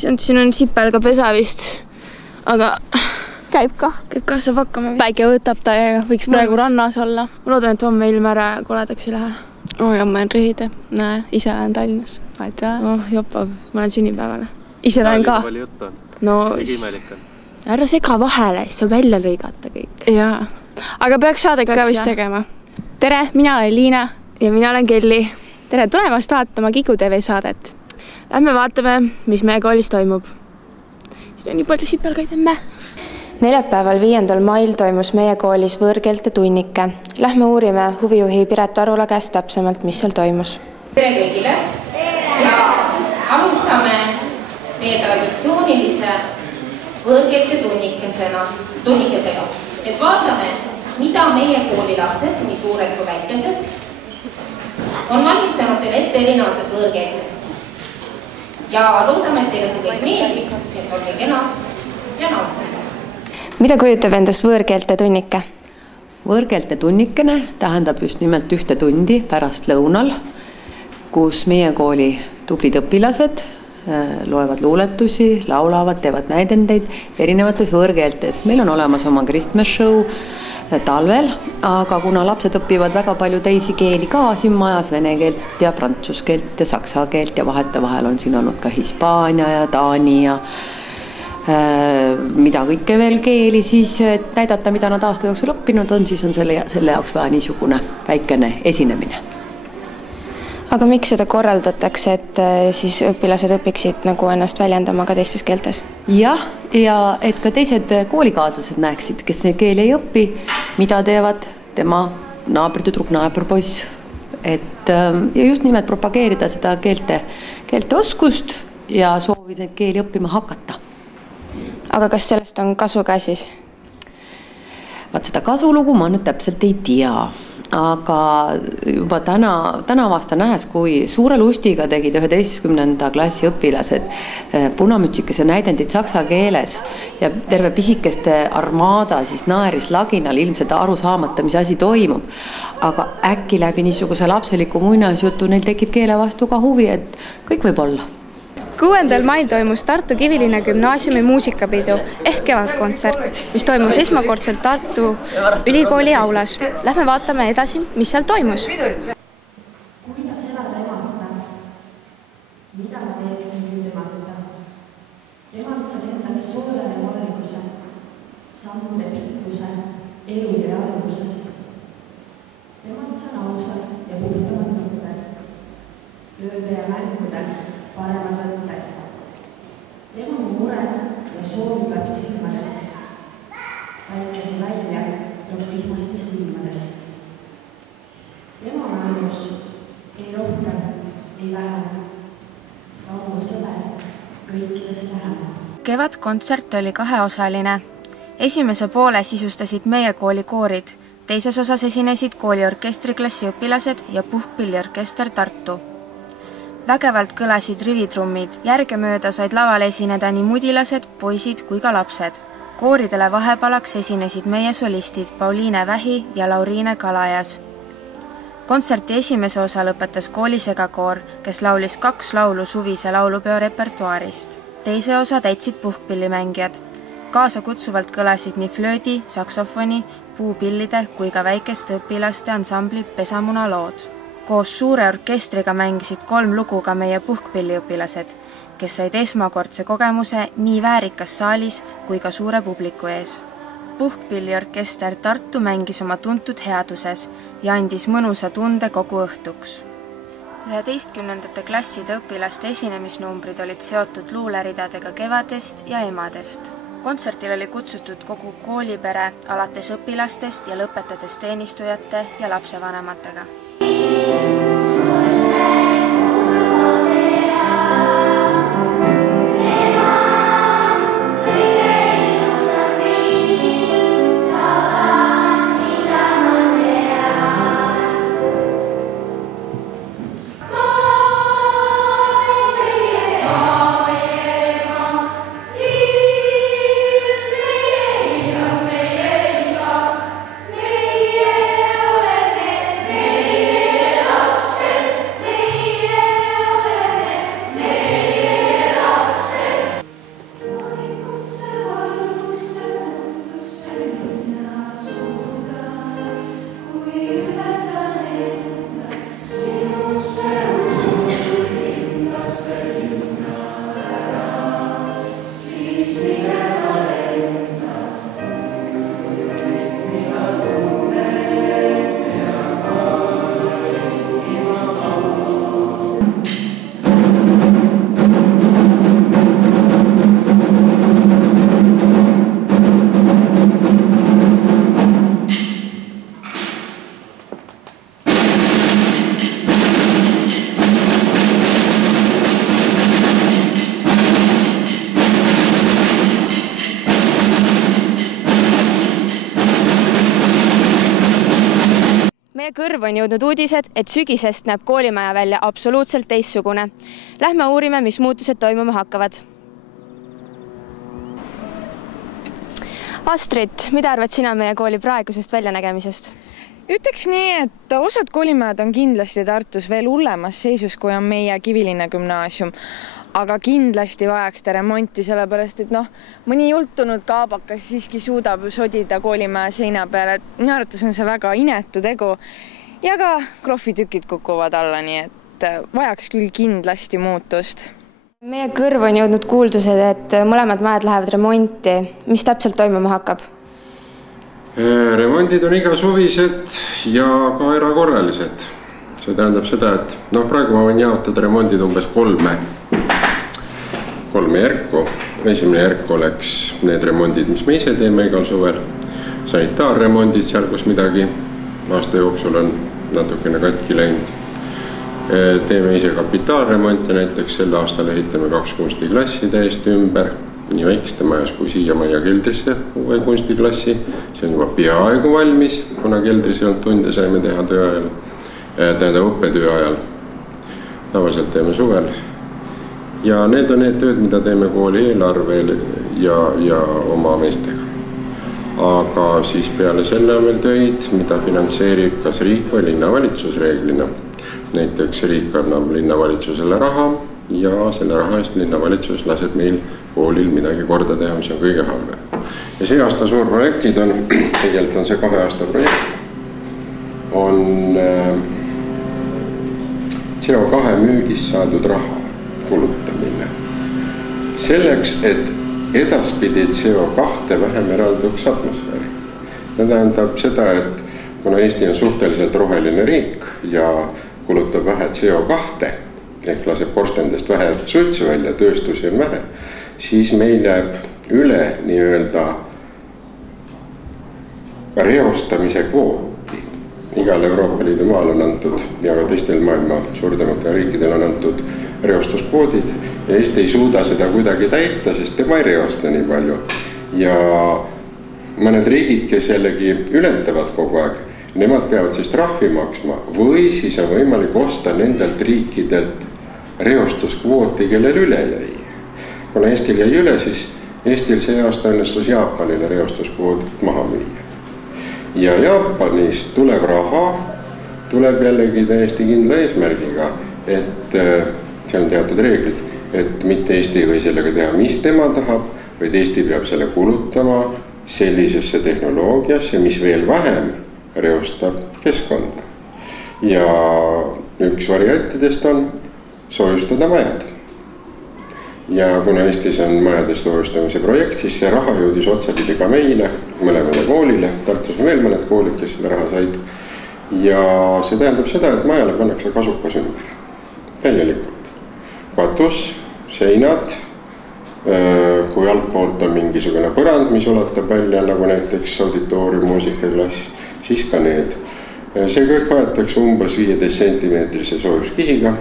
siin on sipel ka pesa vist. Aga käib ka, saab hakkama vist. Päike võtab täiega, võiks praegu rannas olla. Ma loodan, et homme ilm ära koledaks ei lähe. Ja ma olen rihide. Näe, ise lähen Tallinnasse. Jopa, ma olen sünnipäevale. Ise lähen ka. No, ära sega vahele, siis saab välja lõigata kõik. Jaa, aga peaks saadet ka vist tegema. Tere, mina olen Liina. Ja mina olen Kelly. Tere tulemast vaatama Kiku TV saadet. Lähme vaatame, mis meie koolis toimub. Siin on nii palju sipelgaid emme. Neljapäeval 5. mail toimus meie koolis võõrkeelte tunnike. Lähme uurime huvijuhi Piret Arula käest täpsemalt, mis seal toimus. Tere kõigile! Ja alustame meie traditsioonilise võõrkeelte tunnikesega. Et vaatame, mida meie koolilapsed, nii suured kui väikesed, on valmistanud teile ette erinevates võõrkeeltes. Ja loodame, et teile see kõik meeldib, et olge kena ja nautige. Mida kujutab endast võõrkeelte tunnike? Võõrkeelte tunnikene tähendab just nimelt ühte tundi pärast lõunal, kus meie kooli tublid õpilased loevad luuletusi, laulavad, teevad näidendeid erinevates võõrkeeltes. Meil on olemas oma Christmas show talvel, aga kuna lapsed õpivad väga palju teisi keeli ka siin majas, vene keelt ja prantsuse keelt ja saksa keelt ja vahetevahel on siin olnud ka Hispaania ja Taani ja mida kõike veel keeli, siis et näidata, mida nad aasta jooksul õppinud on, siis on selle jaoks vaja niisugune väikene esinemine. Aga miks seda korraldatakse, et siis õpilased õpiksid nagu ennast väljendama ka teistes keeltes? Jah, ja et ka teised koolikaaslased näeksid, kes neid keeli ei õpi, mida teevad tema naabritüdruk, naaberpoiss. Et ja just nimelt propageerida seda keelte oskust ja soovida neid keeli õppima hakata. Aga kas sellest on kasu ka siis? Vaat seda kasulugu ma nüüd täpselt ei tea, aga juba täna aasta nähes, kui suure lustiga tegid 11. klassi õpilased punamütsikese näidendid saksa keeles ja terve pisikeste armaada siis naeris laginal ilmselt aru saamata, mis asi toimub. Aga äkki läbi niisuguse lapseliku muinasjutu neil tekib keele vastu ka huvi, et kõik võib olla. 6. mail toimus Tartu Kivilinna gümnaasiumi muusikapidu ehk kevadkontsert, mis toimus esmakordselt Tartu Ülikooli aulas. Lähme vaatame edasi, mis seal toimus. Kuidas elada emata? Mida ma teeksin küll emata? Emalt saab endale soole ja valguse, sammude pikkuse, elu ja alguses. Emalt saan ausad ja puhtavad mõtted, tööde ja mängude, paremad võtted. Tema on mured ja soov tuleb silmadest, väikese välja ja vihmastest ilmadest. Tema on ainus, ei rohkem, ei vähem. Laumu sõber, kõikidest vähem. Kevadkontsert oli kaheosaline. Esimese poole sisustasid meie kooli koorid, teises osas esinesid kooli orkestriklassi õpilased ja puhkpilliorkester Tartu. Vägevalt kõlasid rivitrummid, järgemööda said laval esineda nii mudilased, poisid kui ka lapsed. Kooridele vahepalaks esinesid meie solistid Pauliine Vähi ja Lauriine Kalajas. Kontserti esimese osa lõpetas kooli segakoor, kes laulis 2 laulu suvise laulupeo repertuaarist. Teise osa täitsid puhkpillimängijad. Kaasa kutsuvalt kõlasid nii flöödi, saksofoni, puupillide kui ka väikeste õpilaste ansambli Pesamuna lood. Koos suure orkestriga mängisid 3 lugu ka meie puhkpilliõpilased, kes said esmakordse kogemuse nii väärikas saalis kui ka suure publiku ees. Puhkpilliorkester Tartu mängis oma tuntud headuses ja andis mõnusa tunde kogu õhtuks. 11. klasside õpilaste esinemisnumbrid olid seotud luuleridadega kevadest ja emadest. Kontsertil oli kutsutud kogu koolipere alates õpilastest ja lõpetades teenistujate ja lapsevanematega. Meie Meie kõrv on jõudnud uudised, et sügisest näeb koolimaja välja absoluutselt teistsugune. Lähme uurime, mis muutused toimuma hakkavad. Astrid, mida arvad sina meie kooli praegusest väljanägemisest? Ütleks nii, et osad koolimajad on kindlasti Tartus veel hullemas seisus, kui on meie Kivilinna gümnaasium. Aga kindlasti vajaks ta remonti, sellepärast, et mõni jultunud kaabakas siiski suudab sodida koolimaja seina peale. Minu arvates on see väga inetu tegu ja ka krohvitükid kukuvad alla, nii et vajaks küll kindlasti muutust. Meie kõrv on jõudnud kuuldused, et mõlemad majad lähevad remonti. Mis täpselt toimuma hakkab? Remondid on igasuvised ja ka erakorralised. See tähendab seda, et praegu ma võin jaotada remondid umbes kolme järku. Esimene järk oleks need remondid, mis me ise teeme igal suvel. Sanitaarremondid seal, kus midagi aasta jooksul on natukene katki läinud. Teeme ise kapitaalremonti, näiteks sel aastal ehitame 2 kunstiklassi täiesti ümber. Nii väikeste majas kui siia maja keldrisse uue kunstiklassi. See on juba peaaegu valmis, kuna keldris ei olnud tunde, saime teha õppetöö ajal. Tavaliselt teeme suvel. Ja need on need tööd, mida teeme kooli eelarvel ja oma meestega. Aga siis peale selle on meil töid, mida finantseerib kas riik või linnavalitsus reeglina. Näiteks riik annab linnavalitsusele raha ja selle raha eest linnavalitsus laseb meil koolil midagi korda teha, mis on kõige halvem. Ja see aasta suurprojektid on, tegelikult on see 2 aasta projekt, on CO2 müügist saadud raha kulutamine. Selleks, et edaspidi CO2 vähem eralduks atmosfääri. See tähendab seda, et kuna Eesti on suhteliselt roheline riik ja kulutab vähe CO2, ehk laseb korstendest vähe suitsu välja, tööstusi on vähe, siis meil jääb üle nii-öelda reostamise kvooti. Igal Euroopa Liidu maal on antud ja ka teistel maailma suurematel riikidel on antud reostuskvoodid ja Eesti ei suuda seda kuidagi täita, sest tema ei reosta nii palju. Ja mõned riigid, kes jällegi ületavad kogu aeg, nemad peavad siis trahvi maksma või siis on võimalik osta nendelt riikidelt reostuskvooti, kellel üle jäi. Kuna Eestil jäi üle, siis Eestil see aasta õnnestus Jaapanile reostuskvoodit maha müüa. Ja Jaapanist tuleb raha, tuleb jällegi täiesti kindla eesmärgiga, et see on teatud reeglid, et mitte Eesti või sellega teha, mis tema tahab, vaid Eesti peab selle kulutama sellisesse tehnoloogiasse, mis veel vähem reostab keskkonda. Ja üks variantidest on soojustada majad. Ja kuna Eestis on majade soojustamise projekt, siis see raha jõudis otsapidi ka meile, mõlemale koolile. Tartus on veel mõned koolid, kes selle raha said. Ja see tähendab seda, et majale pannakse kasukas ümber. Täielikult. Katus, seinad, kui altpoolt on mingisugune põrand, mis ulatab välja, nagu näiteks auditoorium, muusikaklass, siis ka need. See kõik kaetakse umbes 15 centimeetrise soojuskihiga,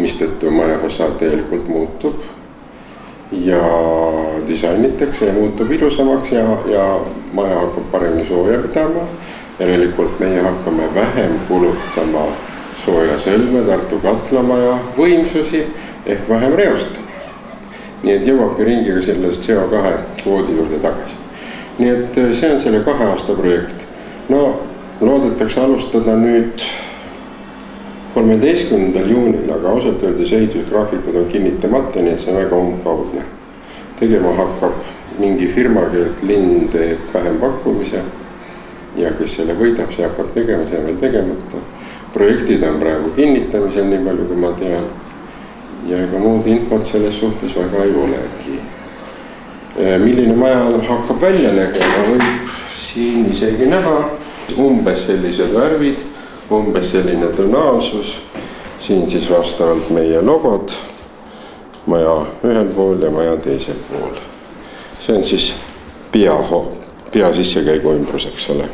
mistõttu maja fassaad tegelikult muutub ja disainitakse ja muutub ilusamaks ja maja hakkab paremini sooja pidama. Järelikult meie hakkame vähem kulutama soojasõlme, Tartu katlamaja võimsusi ehk vähem reostama. Nii et jõuabki ringiga sellest CO2 kvoodi juurde tagasi. Nii et see on selle 2 aasta projekt. Loodetakse alustada nüüd 13. juunil, aga ausalt öeldes ehitusgraafikud on kinnitamata, nii et see on väga umbkaudne. Tegema hakkab mingi firma, kellelt linn teeb vähem pakkumise ja kes selle võidab, see hakkab tegema, see on veel tegemata. Projektid on praegu kinnitamisel, nii palju kui ma tean. Ja ega muud infot selles suhtes väga ei olegi. Milline maja hakkab välja nägema, võib siin isegi näha. Umbes sellised värvid, umbes selline tonaalsus. Siin siis vastavalt meie logod, maja ühel pool ja maja teisel pool. See on siis pea sissekäigu ümbrus, eks ole.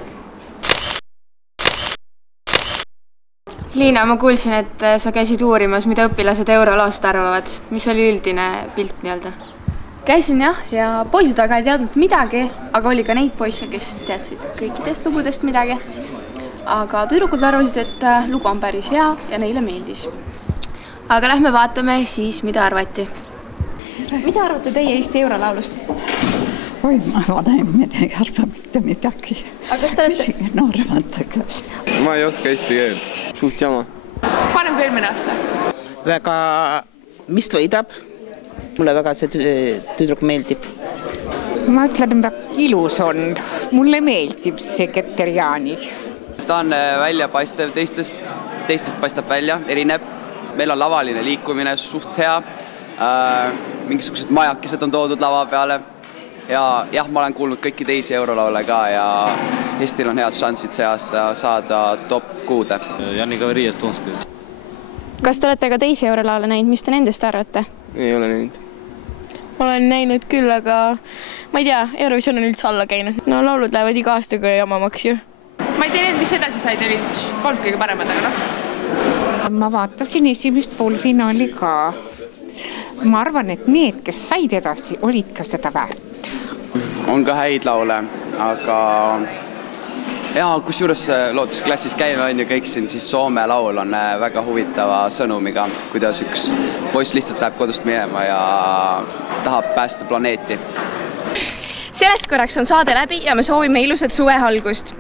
Liina, ma kuulsin, et sa käisid uurimas, mida õpilased euroloost arvavad. Mis oli üldine pilt nii-öelda? Käisin jah, ja poisid aga ei teadnud midagi, aga oli ka neid poisse, kes teadsid kõikidest lugudest midagi. aga tüdrukud arvasid, et lugu on päris hea ja neile meeldis. Aga lähme vaatame siis, mida arvati. Mida arvate teie Eesti eurolaulust? Oi, ma vanem ei arva mitte midagi. Aga kas te olete? Nooremate käest. Ma ei oska eesti keel. Suht jama. Parem kui eelmine aasta? Väga, mis võidab? Mulle väga see tüdruk meeldib. Ma ütlen, väga ilus on. Mulle meeldib see Keter-Jaani. Ta on välja paistev, teistest paistab välja, erineb. Meil on lavaline liikumine, suht hea. Mingisugused majakesed on toodud lava peale. Ja jah, ma olen kuulnud kõiki teisi eurolaule ka ja Eestil on head šansid see aasta saada top 6. Jannika Veriiet Toonski. Kas te olete ka teisi eurolaule näinud, mis te nendest arvate? Ei ole näinud. Ma olen näinud küll, aga ma ei tea, Eurovision on üldse alla käinud. No laulud lähevad iga aastaga jamamaks ju. Ma ei tea, mis edasi said, polnud kõige paremad, aga Ma vaatasin esimest poolfinaali ka. Ma arvan, et need, kes said edasi, olid ka seda väärt. On ka häid laule, aga kusjuures loodusklassis käime on ju kõik siin, siis Soome laul on väga huvitava sõnumiga, kuidas üks poiss lihtsalt läheb kodust minema ja tahab päästa planeeti. Sellest korraks on saade läbi ja me soovime ilusat suve algust.